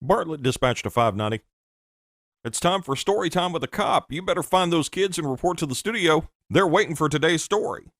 Bartlett dispatched to 590. It's time for story time with a cop. You better find those kids and report to the studio. They're waiting for today's story.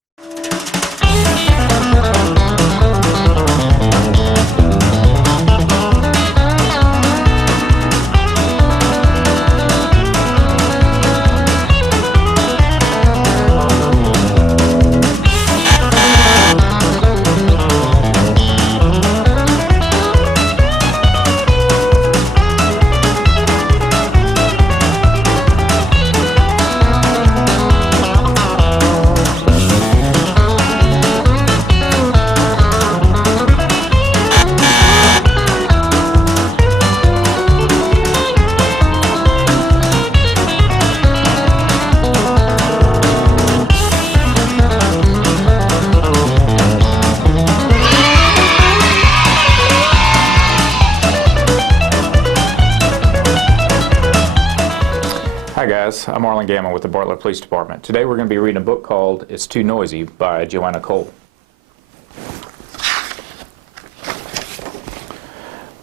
Hi guys, I'm Arlen Gammon with the Bartlett Police Department. Today we're going to be reading a book called It's Too Noisy by Joanna Cole.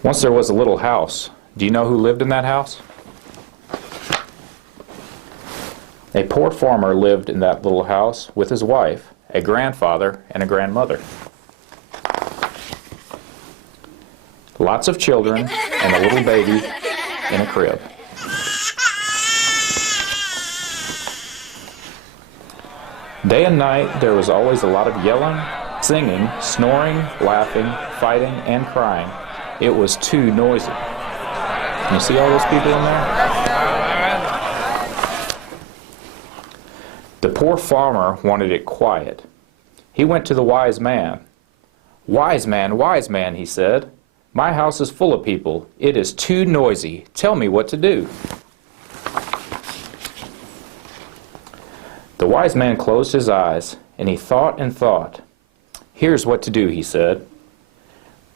Once there was a little house. Do you know who lived in that house? A poor farmer lived in that little house with his wife, a grandfather, and a grandmother. Lots of children and a little baby in a crib. Day and night, there was always a lot of yelling, singing, snoring, laughing, fighting, and crying. It was too noisy. Can you see all those people in there? The poor farmer wanted it quiet. He went to the wise man. Wise man, he said, my house is full of people. It is too noisy. Tell me what to do. The wise man closed his eyes, and he thought and thought. Here's what to do, he said.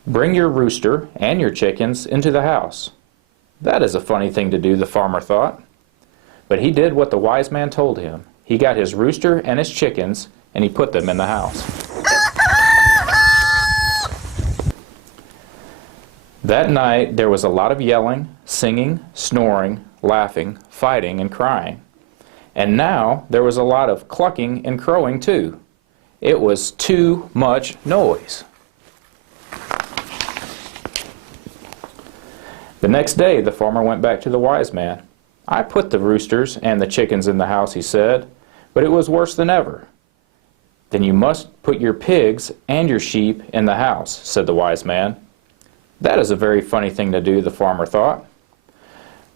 Bring your rooster and your chickens into the house. That is a funny thing to do, the farmer thought. But he did what the wise man told him. He got his rooster and his chickens, and he put them in the house. That night, there was a lot of yelling, singing, snoring, laughing, fighting, and crying. And now there was a lot of clucking and crowing too. It was too much noise. The next day the farmer went back to the wise man. I put the roosters and the chickens in the house, he said, but it was worse than ever. Then you must put your pigs and your sheep in the house, said the wise man. That is a very funny thing to do, the farmer thought.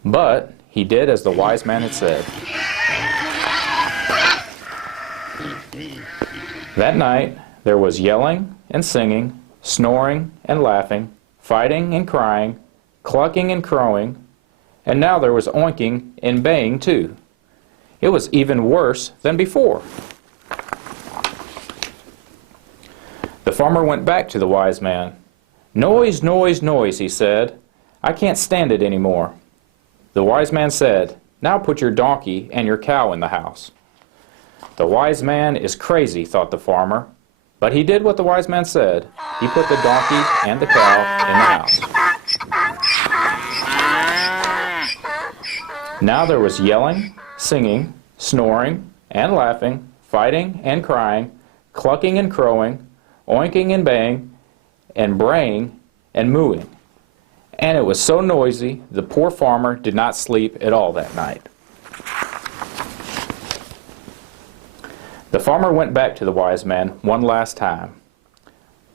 But he did as the wise man had said. That night, there was yelling and singing, snoring and laughing, fighting and crying, clucking and crowing, and now there was oinking and baying too. It was even worse than before. The farmer went back to the wise man. Noise, noise, noise, he said. I can't stand it anymore. The wise man said, now put your donkey and your cow in the house. The wise man is crazy, thought the farmer, but he did what the wise man said. He put the donkey and the cow in the house. Now there was yelling, singing, snoring, and laughing, fighting and crying, clucking and crowing, oinking and baying, and braying and mooing. And it was so noisy, the poor farmer did not sleep at all that night. The farmer went back to the wise man one last time.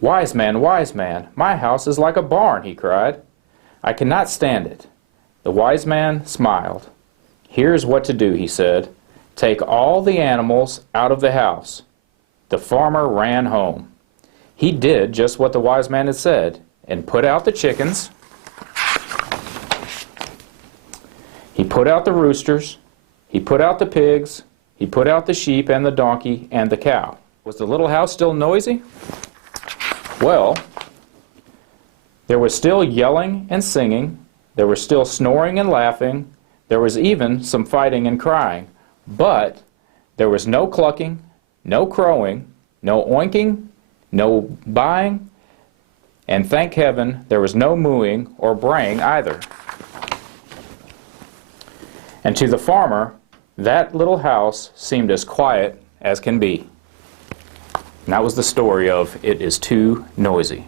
Wise man, my house is like a barn, he cried. I cannot stand it. The wise man smiled. Here's what to do, he said. Take all the animals out of the house. The farmer ran home. He did just what the wise man had said and put out the chickens. He put out the roosters. He put out the pigs. He put out the sheep and the donkey and the cow. Was the little house still noisy? Well, there was still yelling and singing. There was still snoring and laughing. There was even some fighting and crying. But there was no clucking, no crowing, no oinking, no baaing, and thank heaven there was no mooing or braying either. And to the farmer, that little house seemed as quiet as can be. And that was the story of It Is Too Noisy.